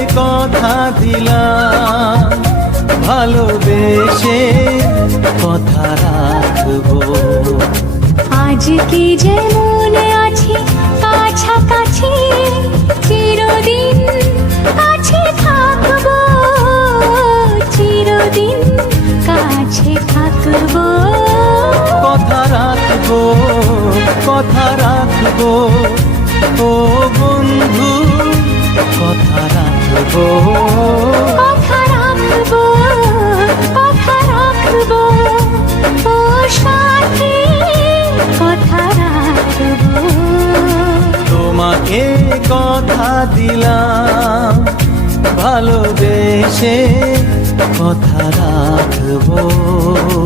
কথা দিলাম, ভালোবেসে কথা রাখবো। আজকে যেমন আছি কাছাকাছি, চিরদিন কাছে থাকবো, চিরদিন কাছে থাকবো। কথা রাখবো, কথা রাখবো, ও বন্ধু কথা রাখবো। কথা রাখবো, কথা রাখবো, ও সাথী কথা রাখবো। তোমাকে কথা দিলাম, ভালোবেসে কথা রাখবো।